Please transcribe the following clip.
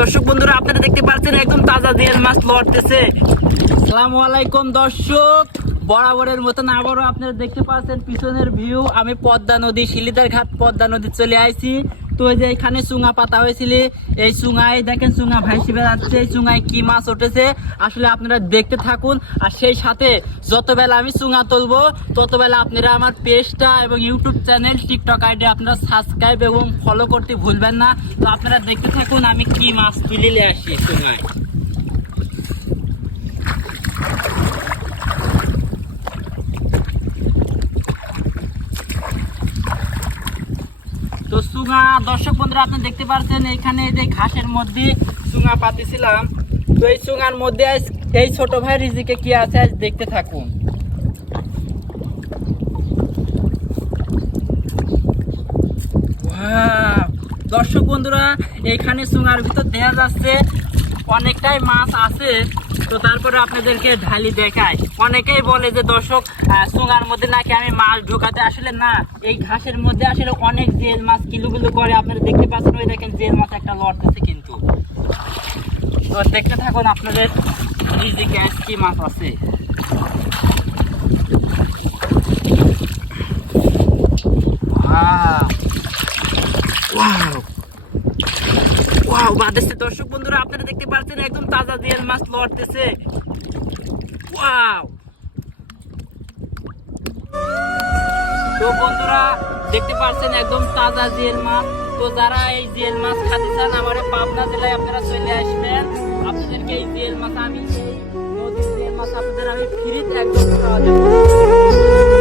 দর্শক বন্ধুরা আপনারা দেখতে পাচ্ছেন একদম তাজা জিয়াল মাছ লড়তেছে। আসসালামু আলাইকুম দর্শক, বরাবরের মতন আবারও আপনারা দেখতে পাচ্ছেন পিছনের ভিউ। আমি পদ্মা নদী, শিলিদার ঘাট পদ্মা নদী চলে আইছি। তো এই যে এখানে চুঙা পাতা হয়েছিল, এই চুঙায় দেখেন চুঙা ভাইসি বেড়াচ্ছে। এই চুঙায় কি মাছ উঠেছে আসলে আপনারা দেখতে থাকুন। আর সেই সাথে যতবেলা আমি চুঙা তুলবো ততবেলা আপনারা আমার পেজটা এবং ইউটিউব চ্যানেল, টিকটক আইডি আপনারা সাবস্ক্রাইব এবং ফলো করতে ভুলবেন না। তো আপনারা দেখতে থাকুন আমি কি মাছ তুলে আসি চুঙায়। তো চুঙা দর্শক বন্ধুরা আপনি দেখতে পাচ্ছেন এখানে যে ঘাসের মধ্যে চুঙা পাতিছিলাম। তো এই চুঙার মধ্যে এই ছোট ভাই রিজিকে কি আছে আজ দেখতে থাকুন। দর্শক বন্ধুরা এখানে চুঙার ভিতর দেখা যাচ্ছে অনেকটাই মাছ আছে। তো তারপরে আপনাদেরকে ঢালি দেখায়। অনেকেই বলে যে দর্শক চুঙার মধ্যে নাকি আমি মাছ ঢোকাতে, আসলে না, এই ঘাসের মধ্যে আসলে অনেক জেল মাছ কিলুগুলো করে আপনারা দেখতে পাচ্ছেন। ওই দেখেন জেল মাছ একটা লড়তেছে কিন্তু। তো দেখতে থাকুন আপনাদের রিজিকে কি মাছ আছে। বাদেশে দর্শক বন্ধুরা আপনারা দেখতে পাচ্ছেন একদম তাজা জিয়াল মাছ লড়তেছে। তো বন্ধুরা দেখতে পাচ্ছেন একদম তাজা জিয়াল মাছ। তো যারা এই জিয়াল মাছ খাতে চান আমার পাবনা জেলায় আপনারা চলে আসবেন। আপনাদেরকে এই জিয়াল মাছ আমি, নদীর জিয়াল মাছ আপনাদের আমি ফ্রিতে একদম খাওয়া দেব।